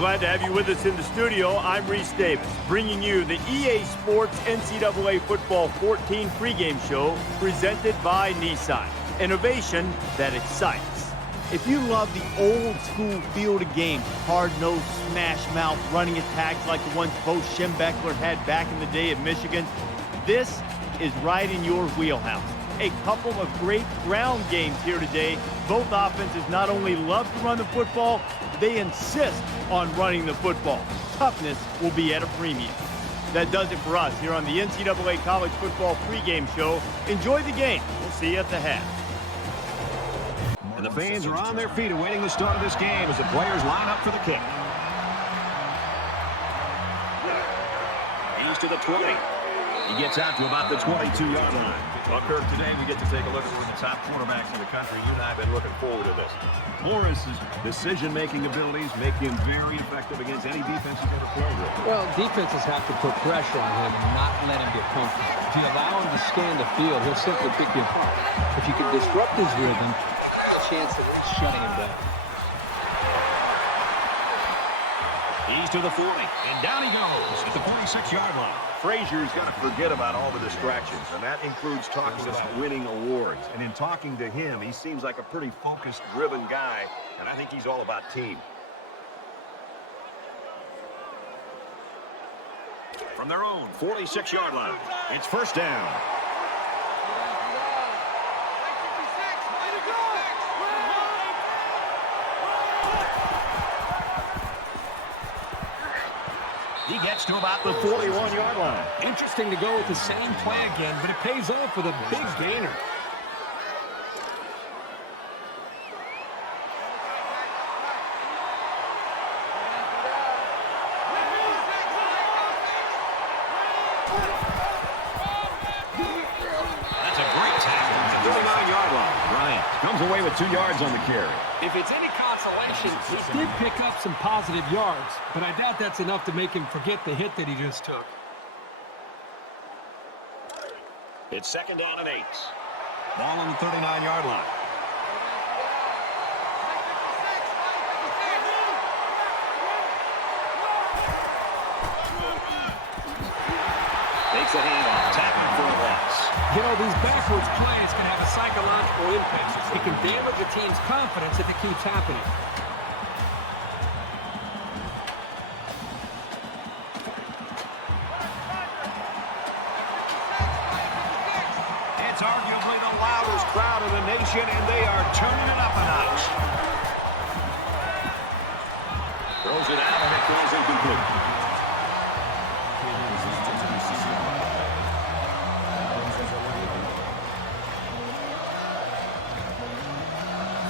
glad to have you with us in the studio. I'm Reese Davis, bringing you the EA Sports NCAA Football 14 pregame show presented by Nissan. Innovation that excites. If you love the old-school field of game, hard-nosed, smash-mouth running attacks like the ones Bo Schembechler had back in the day at Michigan, this is right in your wheelhouse. A couple of great ground games here today. Both offenses not only love to run the football, they insist on running the football. Toughness will be at a premium. That does it for us here on the NCAA College Football pregame show. Enjoy the game. We'll see you at the half. And the fans are on their feet awaiting the start of this game as the players line up for the kick. He's to the 20. He gets out to about the 22-yard line. Well, Kirk, today we get to take a look at one of the top quarterbacks in the country. You and I have been looking forward to this. Morris's decision-making abilities make him very effective against any defense he's ever played with. Well, defenses have to put pressure on him and not let him get comfortable. If you allow him to scan the field, he'll simply pick you apart. If you can disrupt his rhythm, there's a chance of shutting him down. He's to the 40, and down he goes at the 46-yard line. Frazier's got to forget about all the distractions, and that includes talking about winning awards. And in talking to him, he seems like a pretty focused, driven guy, and I think he's all about team. From their own 46-yard line, it's first down. He gets to about the 41-yard line. Interesting to go with the same play again, but it pays off with a big gainer. That's a great tackle at the 39-yard line. Bryant comes away with 2 yards on the carry. If it's any consolation, he did pick up some positive yards, but I doubt that's enough to make him forget the hit that he just took. It's second down and 8. Ball on the 39-yard line. Takes a handoff, tackling for a loss. You know, these backwards plays can have a psychological impact. It can damage a team's confidence if it keeps happening. It's arguably the loudest crowd in the nation, and they are turning it up a notch. Throws it out, and it goes incomplete.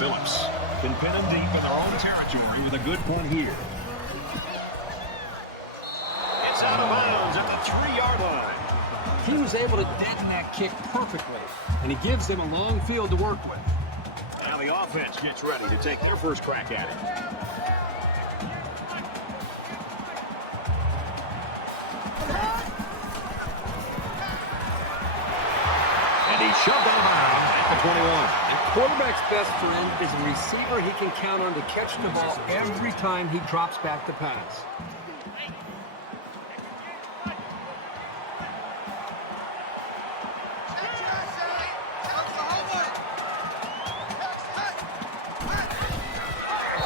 Phillips can pin them deep in their own territory with a good one here. It's out of bounds at the 3-yard line. He was able to deaden that kick perfectly, and he gives them a long field to work with. Now the offense gets ready to take their first crack at it. And he shoved out of bounds at the 21. Quarterback's best friend is a receiver he can count on to catch the ball every time he drops back to pass.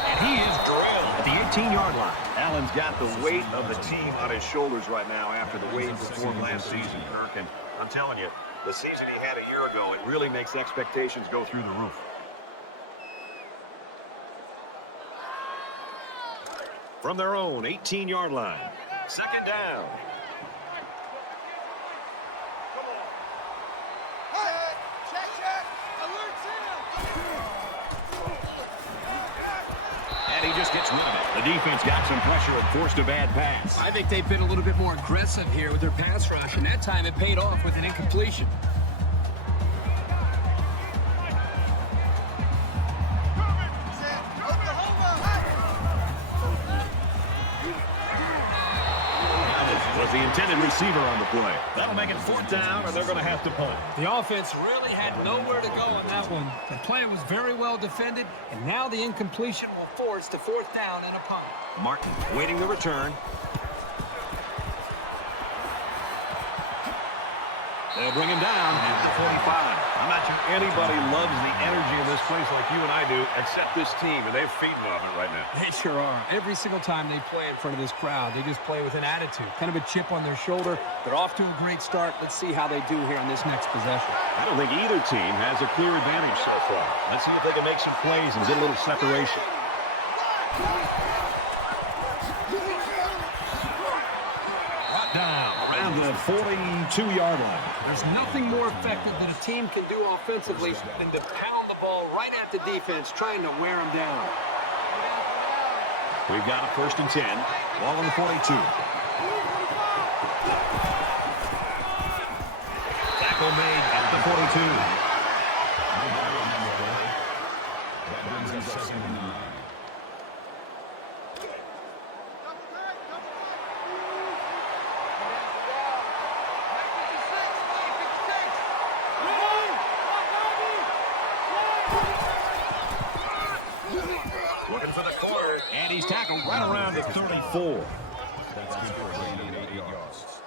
And he is drilled at the 18-yard line. Allen's got the weight of the team on his shoulders right now after the way he performed last season, Kirk. And I'm telling you, the season he had a year ago, it really makes expectations go through the roof. From their own 18-yard line, second down. And he just gets rid of it. The defense got some pressure and forced a bad pass. I think they've been a little bit more aggressive here with their pass rush, and that time it paid off with an incompletion. Was the intended receiver on the play. That'll make it 4th down, or they're going to have to punt. The offense really had nowhere to go on that one. The play was very well defended, and now the incompletion will force the 4th down and a punt. Martin waiting the return. They'll bring him down at the 45. I'm not sure anybody loves the energy in this place like you and I do, except this team, and they're feeding off it right now. They sure are. Every single time they play in front of this crowd, they just play with an attitude, kind of a chip on their shoulder. They're off to a great start. Let's see how they do here on this next possession. I don't think either team has a clear advantage so far. Let's see if they can make some plays and get a little separation. Down around the 42-yard line. There's nothing more effective that a team can do offensively than to pound the ball right at the defense, trying to wear them down. We've got a 1st and 10. Ball on the 42. Tackle made at the 42. That brings us 2nd and 9. Looking for the corner, and he's tackled right around the 34. That's good for 8 yards.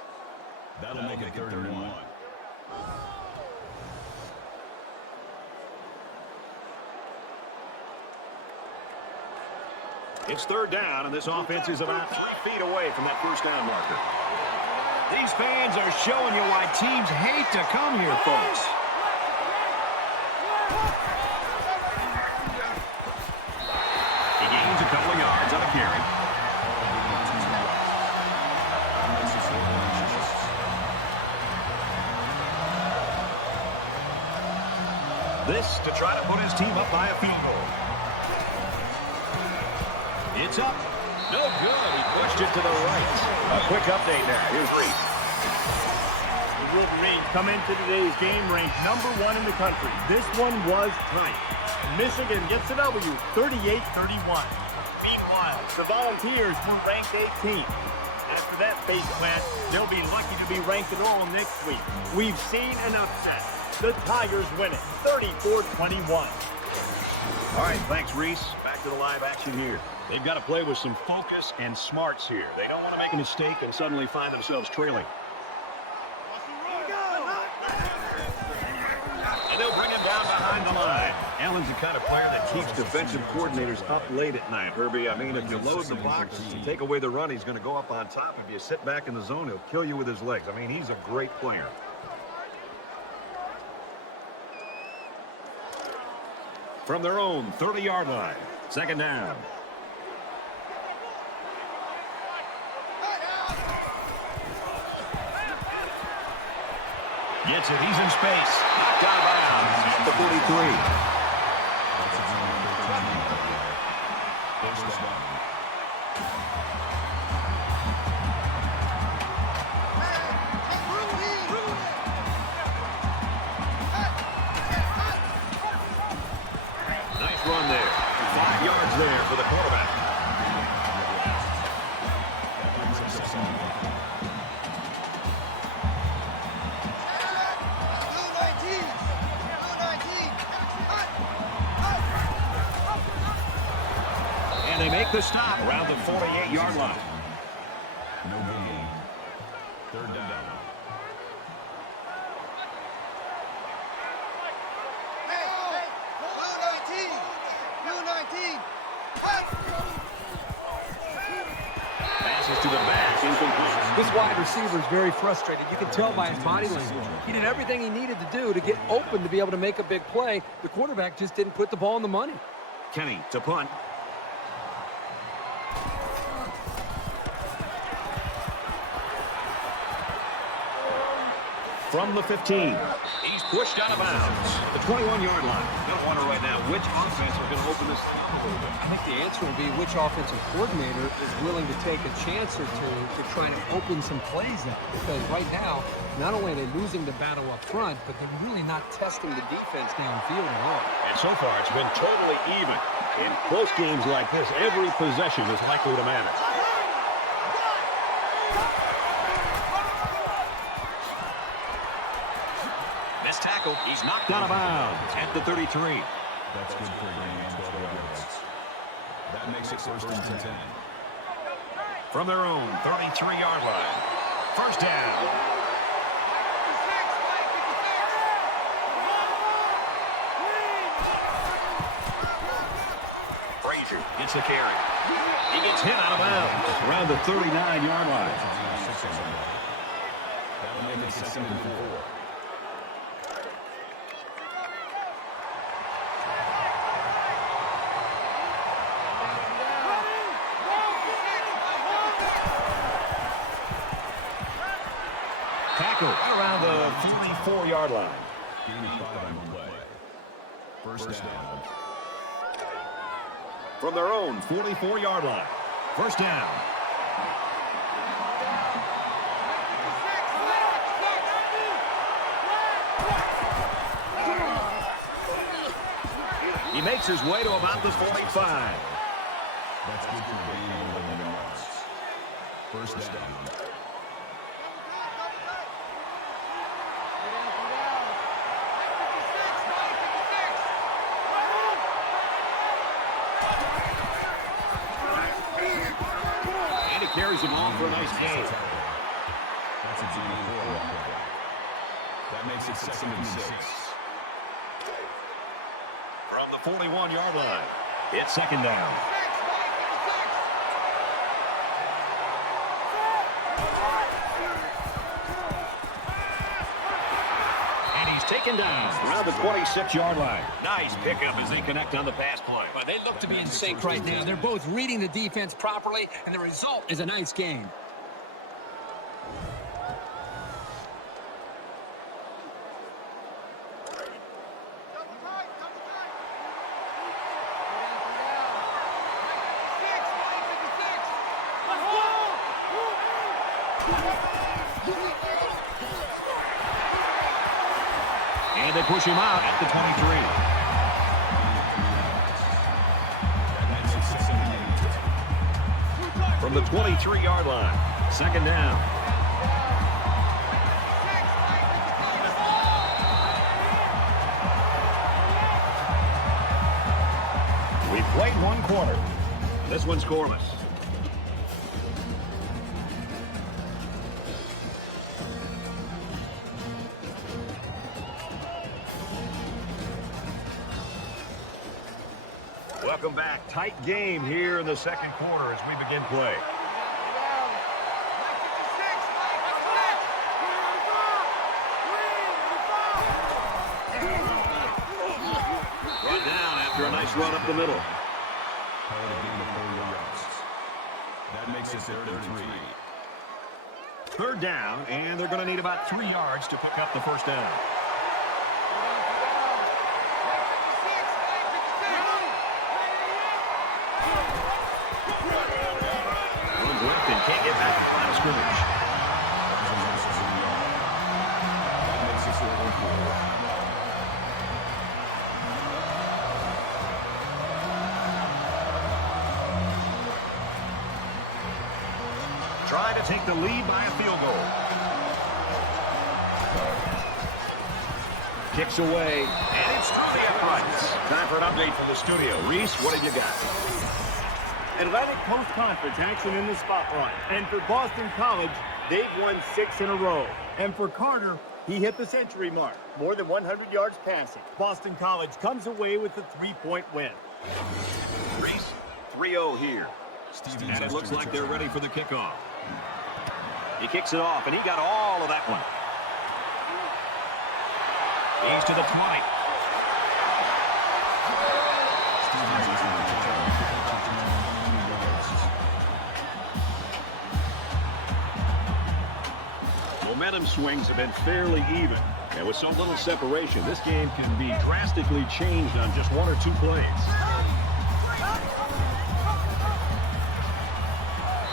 That'll make it 3rd and 1. It's 3rd down, and this offense is about 3 feet away from that 1st down marker. These fans are showing you why teams hate to come here, folks. He gains a couple of yards on a carry. This to try to put his team up by a field goal. It's up. No good. He pushed it to the right. A quick update there. Here's Reese. The Wolverines come into today's game ranked #1 in the country. This one was tight. Michigan gets a W, 38-31. Meanwhile, the Volunteers were ranked 18th. After that face plant, they'll be lucky to be ranked at all next week. We've seen an upset. The Tigers win it, 34-21. All right, thanks, Reese. Back to the live action here. They've got to play with some focus and smarts here. They don't want to make a mistake and suddenly find themselves trailing. And they'll bring him down behind the line. Allen's the kind of player that keeps defensive coordinators up late at night, Herbie. I mean, if you load the boxes to take away the run, he's going to go up on top. If you sit back in the zone, he'll kill you with his legs. I mean, he's a great player. From their own 30-yard line, 2nd down. Gets it. He's in space. Knocked out of bounds at the 43. Nice run there. 5 yards there for the quarterback. And they make the stop around the 48-yard line. No gain. 3rd down. Passes to the back. Incomplete. This wide receiver is very frustrated. You can tell by his body language. He did everything he needed to do to get open to be able to make a big play. The quarterback just didn't put the ball in the money. Kenny to punt. From the 15. He's pushed out of bounds. The 21-yard line. I don't wonder right now which offense is going to open this up a little bit. I think the answer will be which offensive coordinator is willing to take a chance or two to try to open some plays up. Because right now, not only are they losing the battle up front, but they're really not testing the defense downfield at all. And so far, it's been totally even. In close games like this, every possession is likely to matter. He's knocked out of bounds at the 33. That's good for a gain of 12 yards. That makes it first and 10. From their own 33-yard line. First down. Frazier gets the carry. He gets hit out of bounds around the 39-yard line. That'll make it 2nd and 4. Tackle right around the 34-yard line. Gain of 5 on the play. First down. From their own 44-yard line. First down. He makes his way to about the 45. That's good for a gain of 11 yards. First down. Carries him on for a nice gain. That's a gain of 4. That makes it 2nd and 6. From the 41-yard line, it's second down. And he's taken down around the 26-yard line. Nice pickup as they connect on the pass play. Well, they look to be in sync right now. They're both reading the defense properly, and the result is a nice game. And they push him out at the 23. From the 23-yard line, second down. We've played one quarter. This one's scoreless. Welcome back. Tight game here in the second quarter as we begin play. Run down after a nice run up the middle. Call it a gain of 4 yards. That makes it 3rd and 3. Third down, and they're going to need about 3 yards to pick up the first down. Can't get back in line of scrimmage. Trying to take the lead by a field goal. Kicks away, and it's through the uprights. Time for an update from the studio. Reese, what have you got? Atlantic Coast Conference action in the spotlight. And for Boston College, they've won 6 in a row. And for Carter, he hit the century mark. More than 100 yards passing. Boston College comes away with a 3-point win. Reese, 3-0 here. And it looks like they're ready for the kickoff. He kicks it off, and he got all of that one. He's to the 20. Momentum swings have been fairly even. And with so little separation, this game can be drastically changed on just 1 or 2 plays.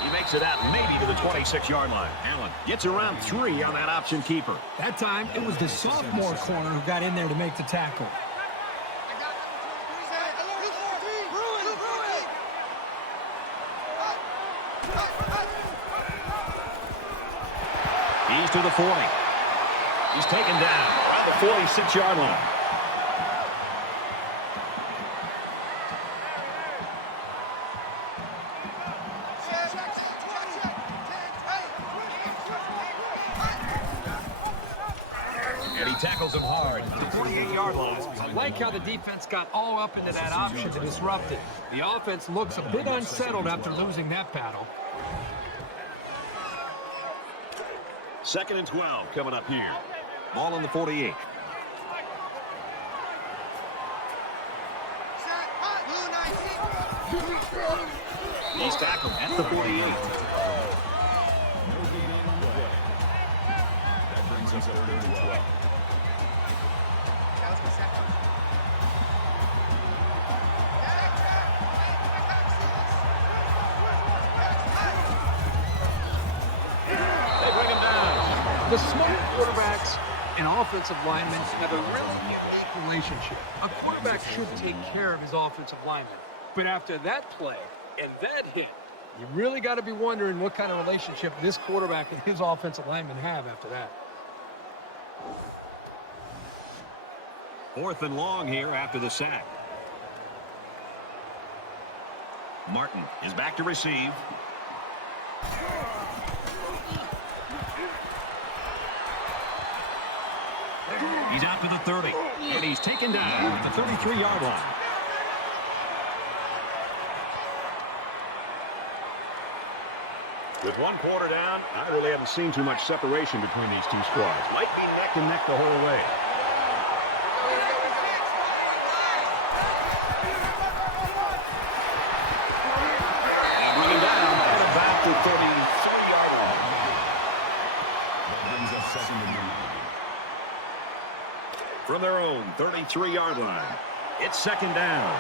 He makes it out maybe to the 26-yard line. Allen gets around 3 on that option keeper. That time, it was the sophomore corner who got in there to make the tackle. He's to the 40. He's taken down around the 46-yard line. And he tackles him hard at the 48-yard line. I like how the defense got all up into that option to disrupt it. The offense looks a bit unsettled after losing that battle. 2nd and 12 coming up here. Ball on the 48. He's tackled at the 48. That brings us 3rd and 12. They bring him down. The smart quarterbacks and offensive linemen have a really unique relationship. A quarterback should take care of his offensive lineman. But after that play and that hit, you really got to be wondering what kind of relationship this quarterback and his offensive lineman have after that. 4th and long here after the sack. Martin is back to receive. He's out to the 30, and he's taken down at the 33-yard line. With one quarter down, I really haven't seen too much separation between these two squads. Might be neck and neck the whole way. And bring him down at about the 33-yard line. That brings us 2nd and 9. From their own 33-yard line, it's 2nd down.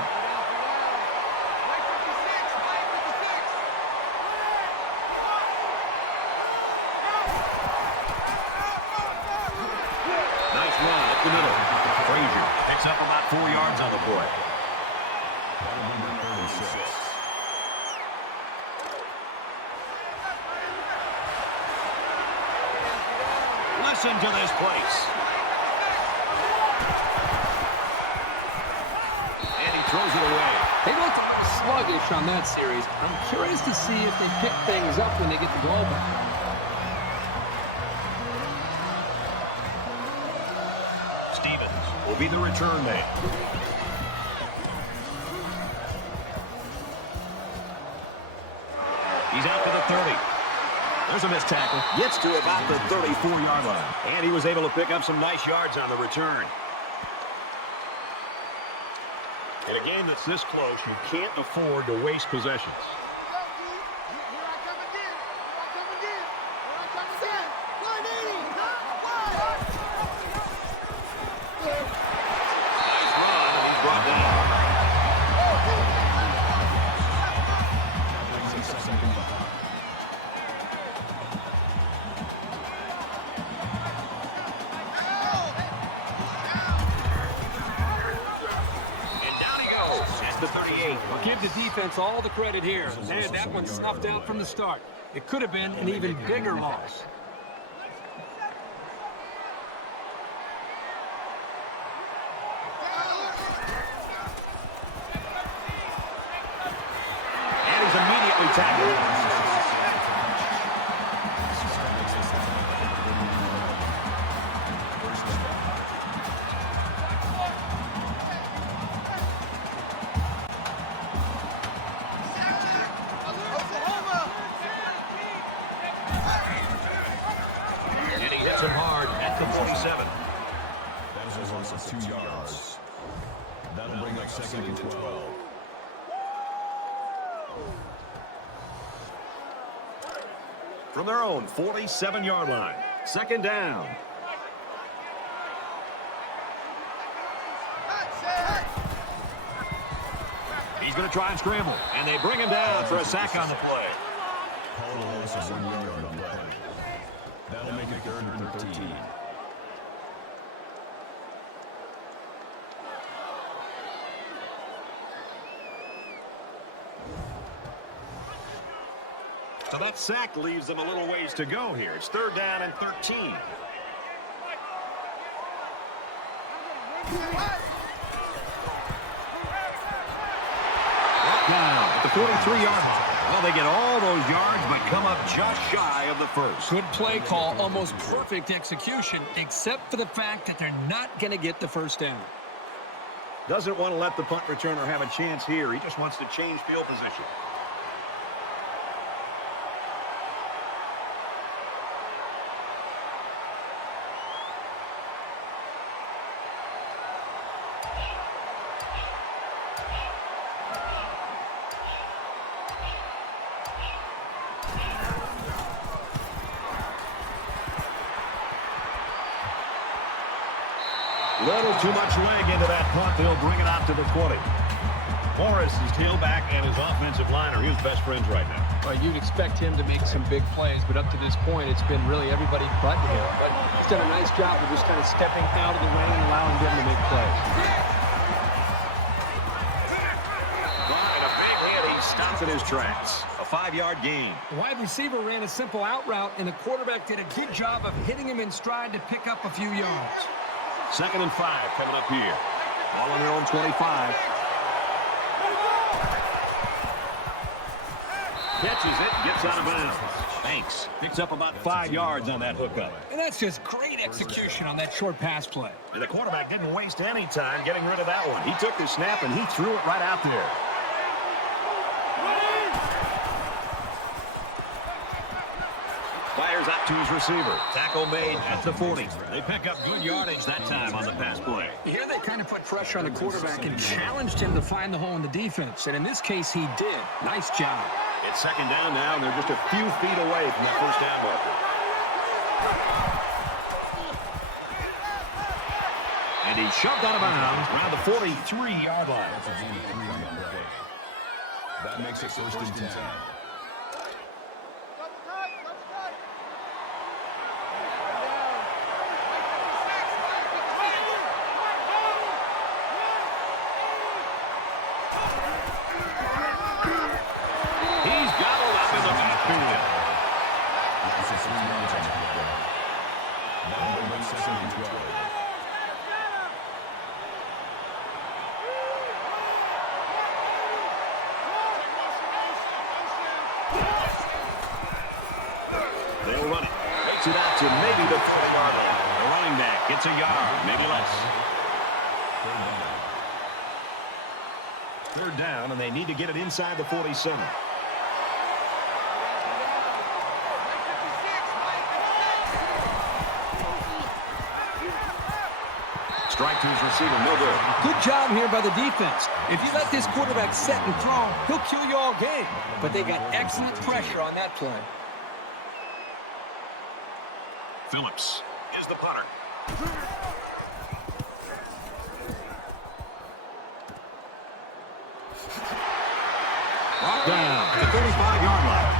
Nice run up the middle. Frazier picks up about 4 yards on the play. That'll bring them 3rd and 6. Listen to this place. And he throws it away. They looked a little sluggish on that series. I'm curious to see if they pick things up when they get the ball back. Stevens will be the return man. He's out to the 30. There's a missed tackle. Gets to about the 34-yard line. And he was able to pick up some nice yards on the return. In a game that's this close, you can't afford to waste possessions. Nice run, and he's brought down. That brings us 2nd and 5. And down he goes at the 38. I'll give the defense all the credit here. They had that one snuffed out from the start. It could have been an even bigger loss. And he's immediately tackled. And he hits him hard at the 47. That is a loss of 2 yards. That'll bring up 2nd and 12. From their own 47-yard line. 2nd down. He's going to try and scramble. And they bring him down for a sack on the play. Call the loss of 1 yard on the play. That'll make it 3rd and 13. So that sack leaves them a little ways to go here. It's 3rd down and 13. Down at the 43-yard line. Well, they get all those yards, but come up just shy of the first. Good play call, almost perfect execution, except for the fact that they're not going to get the first down. Doesn't want to let the punt returner have a chance here. He just wants to change field position. Little too much leg into that punt. They'll bring it out to the 20. Morris, his tailback, and his offensive line are his best friends right now. Well, you'd expect him to make some big plays, but up to this point, it's been really everybody but him. But he's done a nice job of just kind of stepping out of the way and allowing them to make plays. Right, a big hit. He stopped in his tracks. A 5-yard gain. The wide receiver ran a simple out route, and the quarterback did a good job of hitting him in stride to pick up a few yards. 2nd and 5 coming up here. Ball on their own 25. Catches it, gets out of bounds. Banks picks up about 5 yards on that hookup. And that's just great execution on that short pass play. And the quarterback didn't waste any time getting rid of that one. He took the snap and he threw it right out there. Fires out to his receiver. Tackle made at the 40. They pick up good yardage that time on the pass play. Here they kind of put pressure on the quarterback and challenged him to find the hole in the defense. And in this case, he did. Nice job. It's 2nd down now, and they're just a few feet away from the first down mark. And he's shoved out of bounds around the 43-yard line. That makes it 1st and 10. They'll run it. Makes it out to maybe the 40-yard line. The running back gets a yard, maybe less. 3rd down, and they need to get it inside the 47. Strike to his receiver, no good. Good job here by the defense. If you let this quarterback set and throw, he'll kill you all game. But they got excellent pressure on that play. Phillips is the punter. Brought down to the 35-yard line.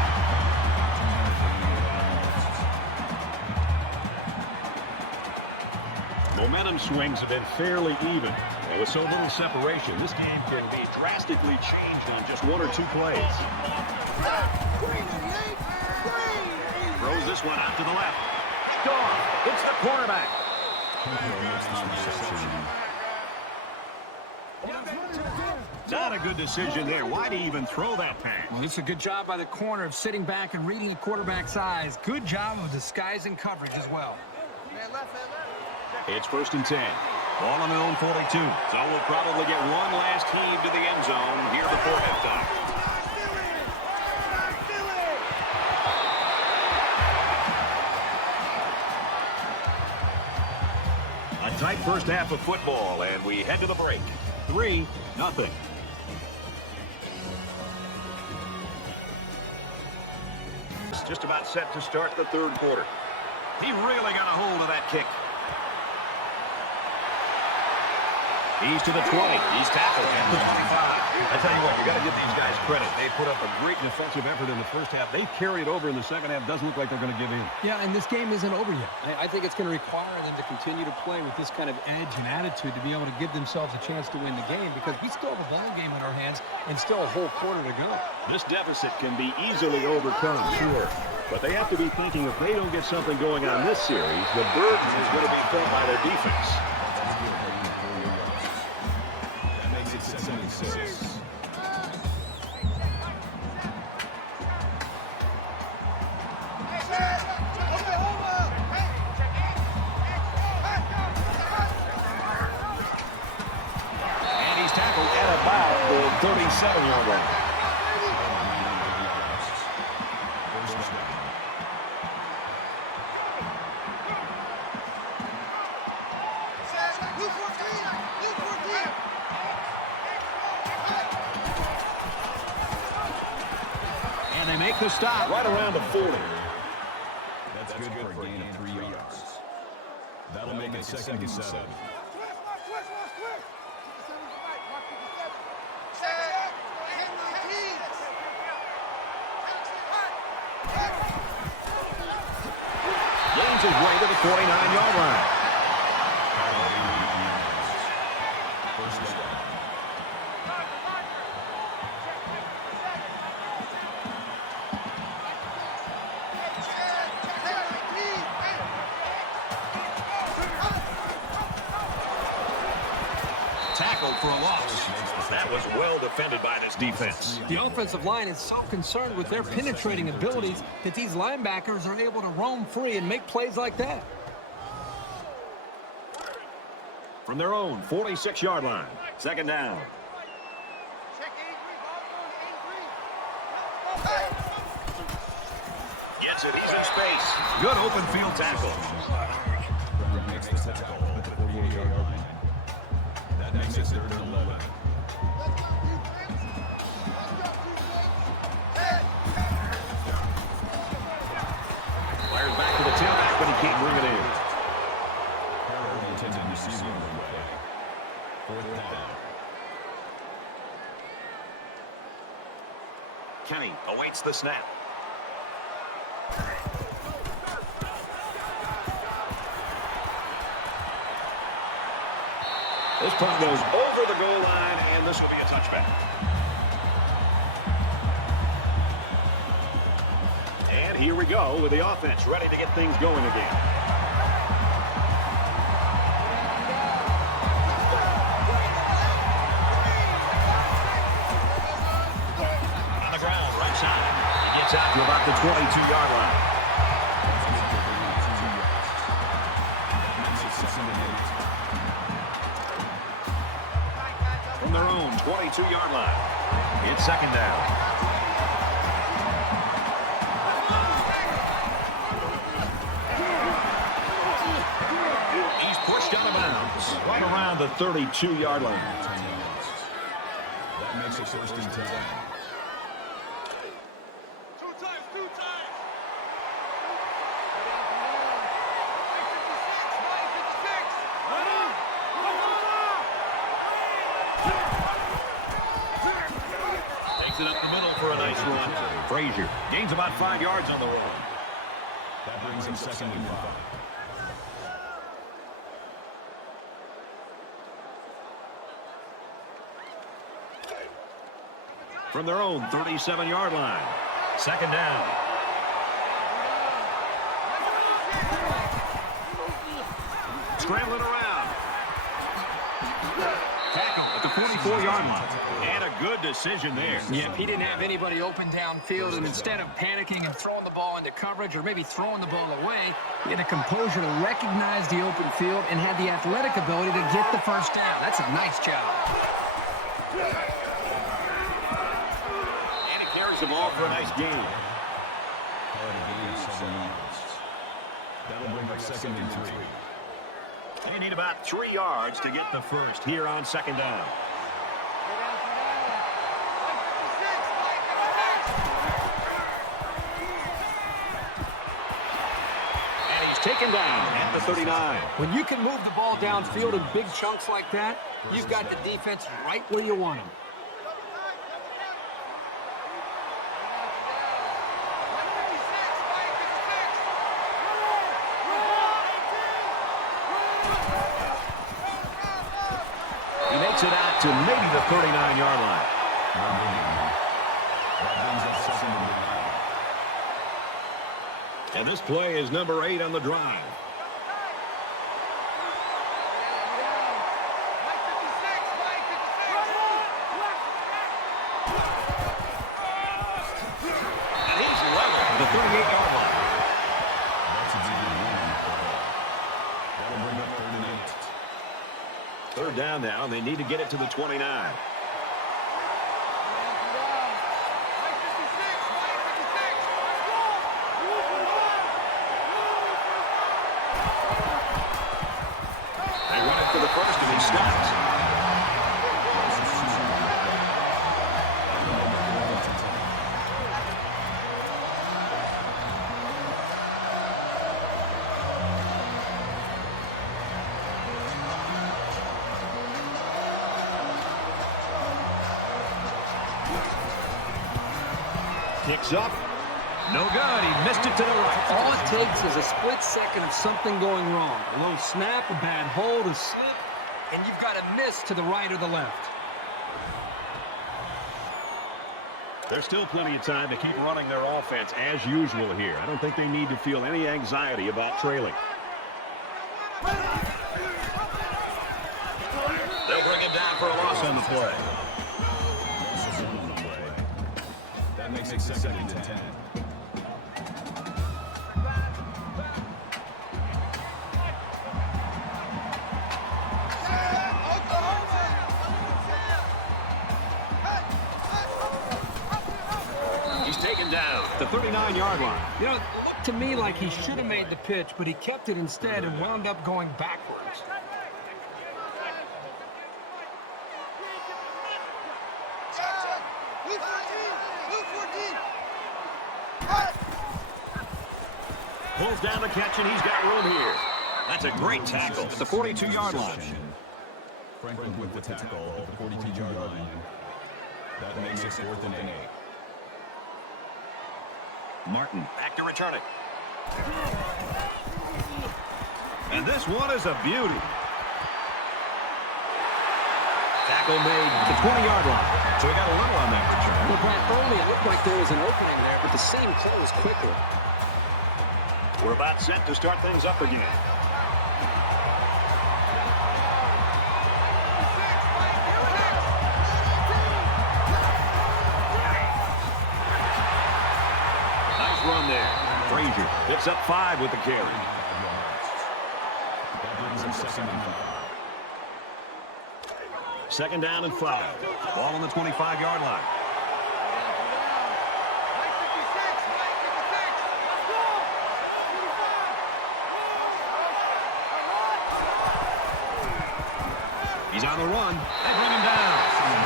Momentum swings have been fairly even. And with so little separation, this game can be drastically changed on just 1 or 2 plays. Throws this one out to the left. Gone. It's the quarterback. Not a good decision there. Why'd he even throw that pass? Well, it's a good job by the corner of sitting back and reading the quarterback's eyes. Good job of disguising coverage as well. It's 1st and 10. Ball on their own 42. So we'll probably get one last heave to the end zone here before halftime. A tight first half of football, and we head to the break. 3-0. It's just about set to start the 3rd quarter. He really got a hold of that kick. He's to the 20. He's tackled at the 25. I tell you what, you got to give these guys credit. They put up a great defensive effort in the first half. They carried over in the second half. Doesn't look like they're going to give in. Yeah, and this game isn't over yet. I think it's going to require them to continue to play with this kind of edge and attitude to be able to give themselves a chance to win the game, because we still have a ball game in our hands and still a whole quarter to go. This deficit can be easily overcome, sure. But they have to be thinking if they don't get something going on this series, the burden is going to be felt by their defense. it 2nd and 6. And he's tackled at about the 37-yard line. And they make the stop right around the 40. That's good for a gain of 3 yards. That'll make it 2nd and 7. Gains his way to the 49-yard line. First down. Tackled for a loss. That was well defended by this defense. The offensive line is so concerned with their penetrating abilities that these linebackers are able to roam free and make plays like that. From their own 46-yard line. 2nd down. Gets it. He's in space. Good open field tackle. That makes the tackle at the 48-yard line. That makes it 3rd and 11. Fires back to the tailback, but he can't bring it in. The intended receiver on the way. 4th down. Kenny awaits the snap. This punt goes over the goal line, and this will be a touchback. And here we go with the offense ready to get things going again. On the ground, right side. He gets out to about the 22-yard line. From their own 22-yard line. It's 2nd down. He's pushed out of bounds right around the 32-yard line. That makes it 1st and 10. Takes it up the middle for a nice run. Frazier gains about 5 yards on the run. That brings him 2nd and 5. From their own 37-yard line. 2nd down. Scrambling around. Tackle at the 44-yard line. And a good decision there. Yep, he didn't have anybody open downfield, and instead of panicking and throwing the ball into coverage or maybe throwing the ball away, he had the composure to recognize the open field and had the athletic ability to get the 1st down. That's a nice job. And he carries the ball for a nice gain. Call it a gain of 7 yards. That'll bring up 2nd and 3. They need about 3 yards to get the first here on 2nd down. And he's taken down at the 39. When you can move the ball downfield in big chunks like that, you've got the defense right where you want them. He makes it out to maybe the 39-yard line. That brings up 2nd and 9. And this play is number 8 on the drive. third down now, and they need to get it to the 29. They run it for the first, and he stops. Kicks up. No good. He missed it to the right. All it takes is a split second of something going wrong. A little snap, a bad hold, a slip, and you've got a miss to the right or the left. There's still plenty of time to keep running their offense as usual here. I don't think they need to feel any anxiety about trailing. They'll bring him down for a loss on the play. That makes it 2nd and 10. He's taken down at the 39-yard line. You know, it looked to me like he should have made the pitch, but he kept it instead and wound up going backwards. Pulls down the catch, and he's got room here. That's a great tackle at the 42-yard line. Franklin with the tackle at the 42-yard line. That makes it 4th and 8. Martin back to return it. And this one is a beauty. Tackle made at the 20-yard line. So we got a little on that return. Well, Brad, early it looked like there was an opening there, but the same closed quickly. We're about set to start things up again. Nice run there. Frazier picks up 5 with the carry. That brings him 2nd and 5. 2nd down and 5. Ball on the 25-yard line. He's on the run. They bring him down.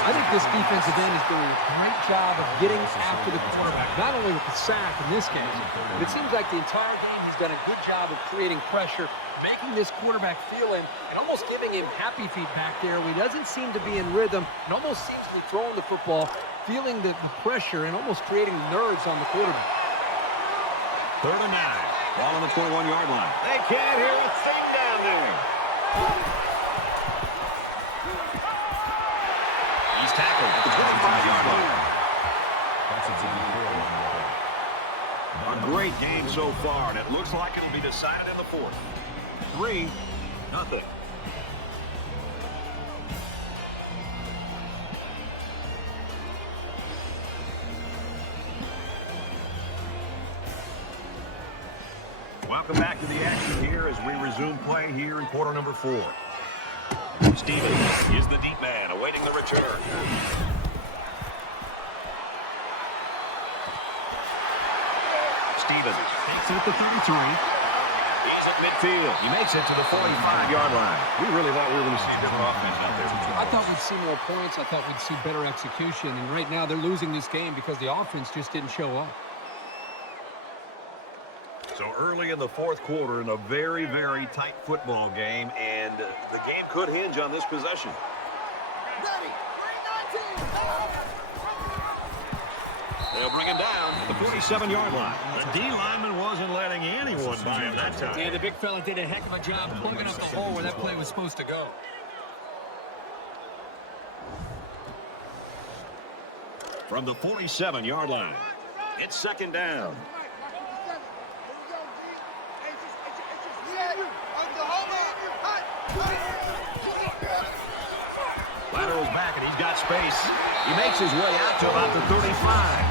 I think this defensive end is doing a great job of getting after the quarterback, not only with the sack in this game, but it seems like the entire game he's done a good job of creating pressure, making this quarterback feel him, and almost giving him happy feet back there where he doesn't seem to be in rhythm and almost seems to be throwing the football, feeling the pressure and almost creating nerves on the quarterback. 3rd and 9. Ball on the 21-yard line. They can't hear a thing down there. He's tackled at the 25-yard line. A great game so far, and it looks like it'll be decided in the 4th. 3-0. Welcome back to the action here as we resume play here in quarter number 4. Stevens is the deep man awaiting the return. Stevens takes it at the 33. He's at midfield. He makes it to the 45-yard line. We really thought we were going to see a different offense out there. I thought we'd see more points. I thought we'd see better execution. And right now they're losing this game because the offense just didn't show up. So early in the 4th quarter in a very, very tight football game, and the game could hinge on this possession. They'll bring him down at the 47-yard line. The D lineman wasn't letting anyone by him that time. Yeah, the big fella did a heck of a job plugging up the hole where that play was supposed to go. From the 47-yard line, it's 2nd down. Lateral's back, and he's got space. He makes his way out to about the 35.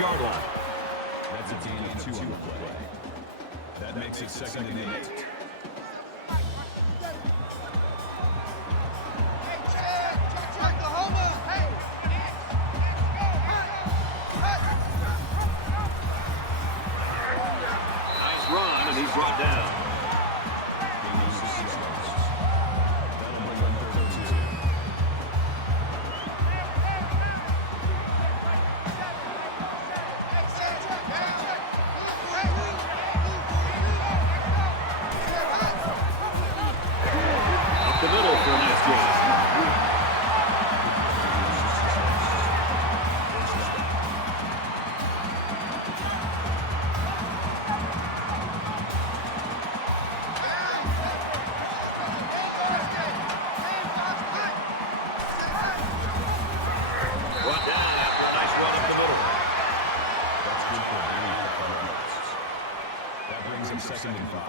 26-yard line. That's a gain of 2 on the play. That makes it 2nd and 8. Nice run, and he's brought down. Gain of 6 yards. That'll bring him 32. Up the middle for a nice gain. Brought down after a nice run up the middle. That's good for a gain of 5 yards. That brings him 2nd and 5.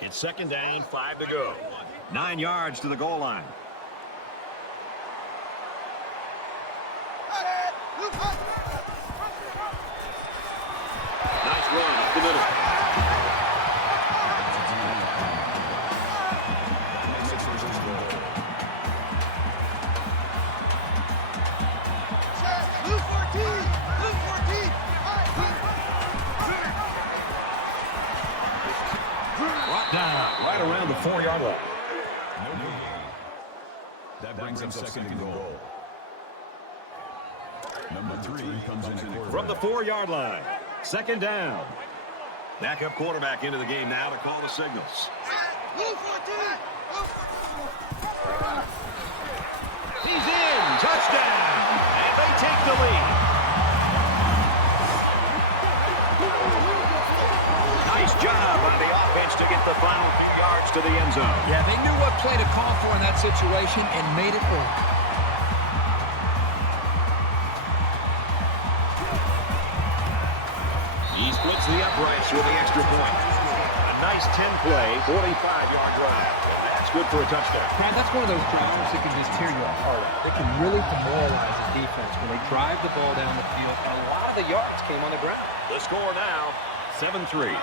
It's 2nd down, 5 to go. 9 yards to the goal line. Nice run up the middle. That makes it 1st and goal. Brought down right around the 4-yard line. No gain. That brings him 2nd and goal. Number 3 comes in at quarterback. From the 4-yard line. 2nd down. Backup quarterback into the game now to call the signals. He's in. Touchdown. And they take the lead. Nice job by the offense to get the final few yards to the end zone. Yeah, they knew what play to call for in that situation and made it work. He splits the uprights with the extra point. A nice 10-play, 45-yard drive. And that's good for a touchdown. Brad, that's one of those drives that can just tear you apart. They can really demoralize a defense when they drive the ball down the field. And a lot of the yards came on the ground. The score now, 7-3.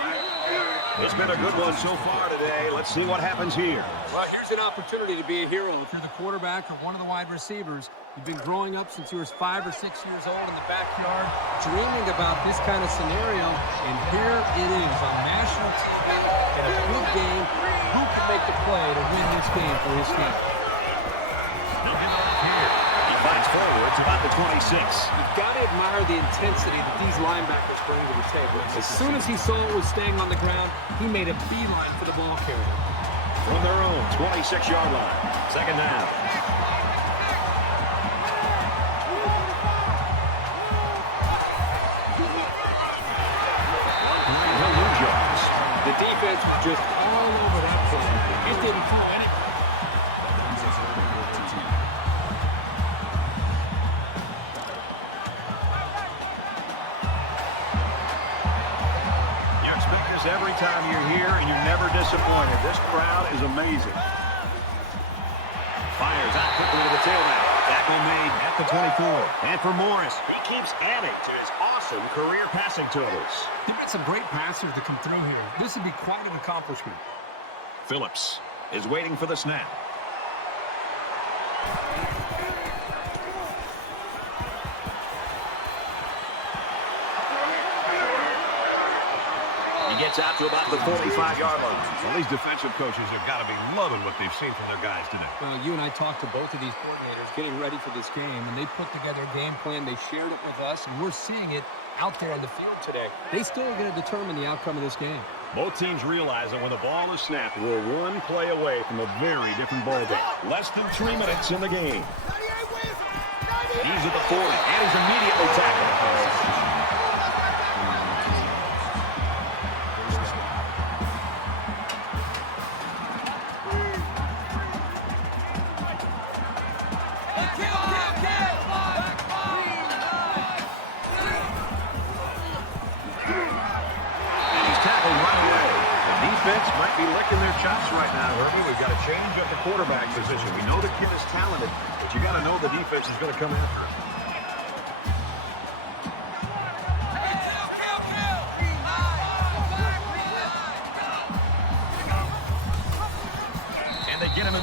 It's been a good one so far today. Let's see what happens here. Well, here's an opportunity to be a hero. If you're the quarterback or one of the wide receivers, you've been growing up since you were 5 or 6 years old in the backyard, dreaming about this kind of scenario, and here it is on national TV in a big game. Who can make the play to win this game for his team? They'll get it off here. He fights forward to about the 26. You've got to admire the intensity that these linebackers bring to the table. As soon as he saw it was staying on the ground, he made a beeline for the ball carrier. From their own 26-yard line. 2nd down. He'll lose yards. The defense was just all over that play. It didn't call any. That brings us over to 2. You expect this every time you're here, and you're never disappointed. This crowd is amazing. Fires out quickly to the tailback. Tackle made at the 24. And for Morris, he keeps adding to his awesome career passing totals. You've got some great passers to come through here. This would be quite an accomplishment. Phillips is waiting for the snap. He gets out to about the 45-yard line. Well, these defensive coaches have got to be loving what they've seen from their guys today. Well, you and I talked to both of these coordinators getting ready for this game, and they put together a game plan. They shared it with us, and we're seeing it out there on the field today. They still are going to determine the outcome of this game. Both teams realize that when the ball is snapped, we're one play away from a very different ball game. Less than 3 minutes in the game. He's at the 40, and he's immediately tackled. Defense might be licking their chops right now, Herbie. We've got to change up the quarterback position. We know the kid is talented, but you got to know the defense is going to come after him.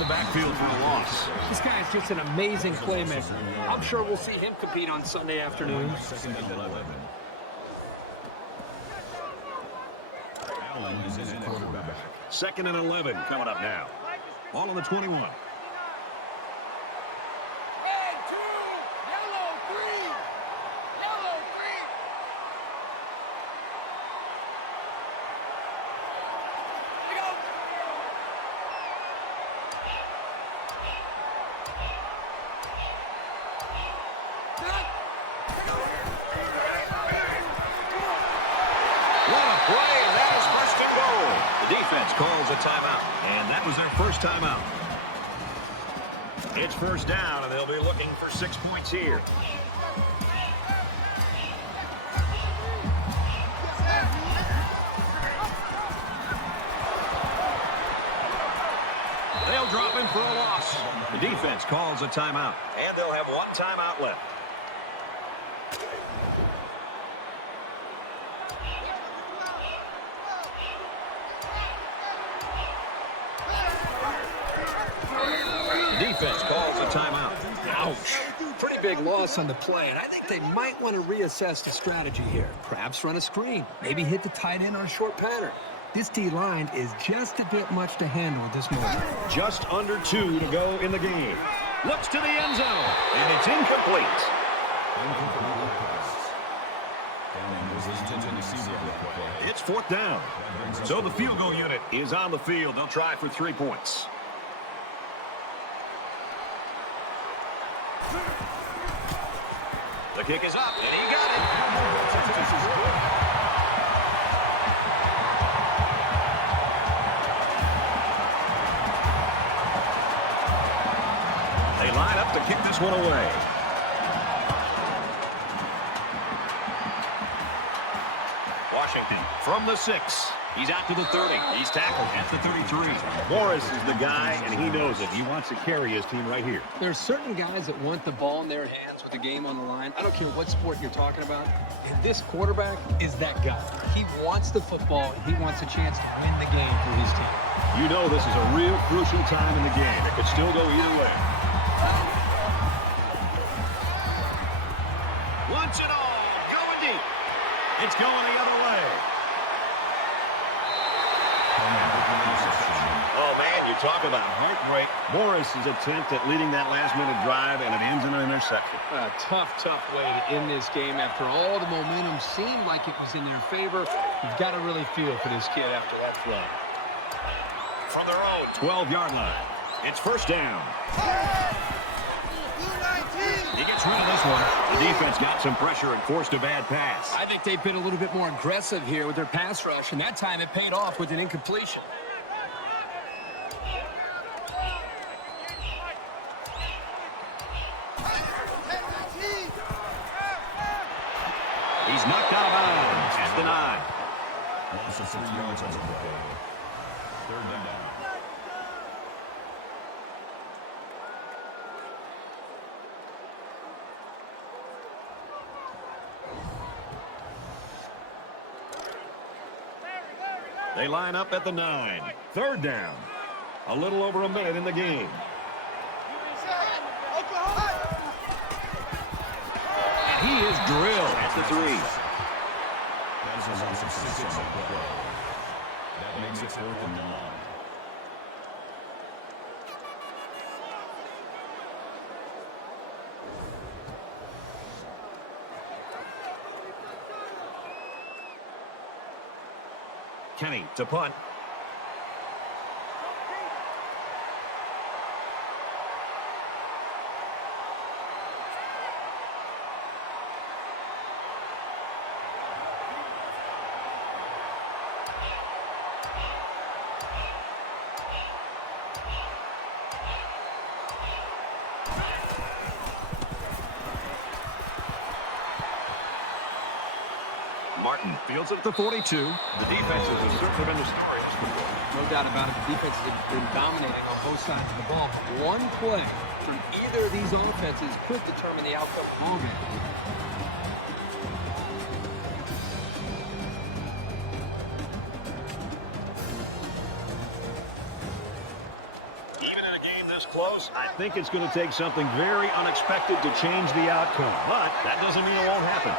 backfield for a loss. This guy is just an amazing playmaker. I'm sure we'll see him compete on Sunday afternoon. Second and 11. Allen is in quarterback. Second and 11 coming up now. Ball on the 21. Calls a timeout, and that was their first timeout. It's first down, and they'll be looking for 6 points here. They'll drop him for a loss. The defense calls a timeout, and they'll have one timeout left. Defense calls a timeout. Ouch. Pretty big loss on the play, and I think they might want to reassess the strategy here. Perhaps run a screen. Maybe hit the tight end on a short pattern. This D-line is just a bit much to handle at this moment. Just under 2 to go in the game. Looks to the end zone, and it's incomplete. It's fourth down. So the field goal unit is on the field. They'll try for 3 points. The kick is up, and he got it. They line up to kick this one away. Washington from the 6. He's out to the 30. He's tackled at the 33. Morris is the guy, and he knows it. He wants to carry his team right here. There are certain guys that want the ball in their hands with the game on the line. I don't care what sport you're talking about. And this quarterback is that guy. He wants the football. He wants a chance to win the game for his team. You know this is a real crucial time in the game. It could still go either way. Once and all, going deep. It's going the other way. Oh, man, you talk about heartbreak. Morris's attempt at leading that last-minute drive, and it ends in an interception. A tough way to end this game. After all the momentum seemed like it was in their favor, you've got to really feel for this kid after that play. From their own 12-yard line, it's first down. He gets rid of this one. The defense got some pressure and forced a bad pass. I think they've been a little bit more aggressive here with their pass rush, and that time it paid off with an incompletion. He's knocked out of bounds at the 9. Loss of 3 yards on the play. Third down. They line up at the 9. Third down. A little over a minute in the game. And he is drilled at the 3. That is a loss of 6 on the play. That makes it 4th and 9. Kenny to punt. Martin fields it at the 42. The defense has certainly been the story. No doubt about it. The defense has been dominating on both sides of the ball. One play from either of these offenses could determine the outcome of the ball game. Even in a game close. I think it's going to take something very unexpected to change the outcome. But that doesn't mean it won't happen.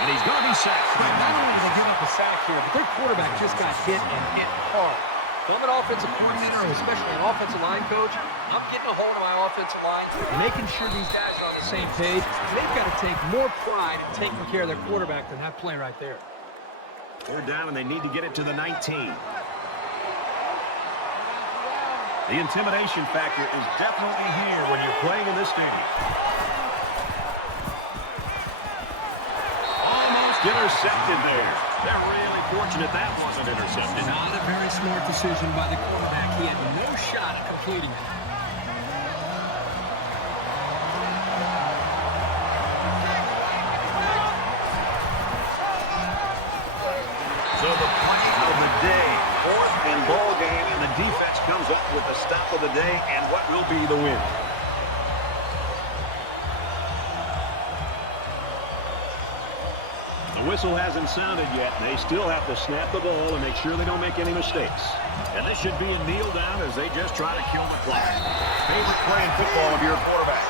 And he's going to be sacked. Not only did they give up a sack here, but their quarterback just got hit and hit hard. So I'm an offensive coordinator, and especially an offensive line coach. I'm getting a hold of my offensive line, making sure these guys are on the same page. They've got to take more pride in taking care of their quarterback than that play right there. They're down, and they need to get it to the 19. The intimidation factor is definitely here when you're playing in this stadium. Almost intercepted there. They're really fortunate that wasn't intercepted. Not a very smart decision by the quarterback. He had no shot at completing it. So the play of the day, 4th and ball game, and the defense comes up with the stop of the day and what will be the win. The whistle hasn't sounded yet. They still have to snap the ball and make sure they don't make any mistakes. And this should be a kneel down as they just try to kill the clock. Favorite play in football of your quarterback?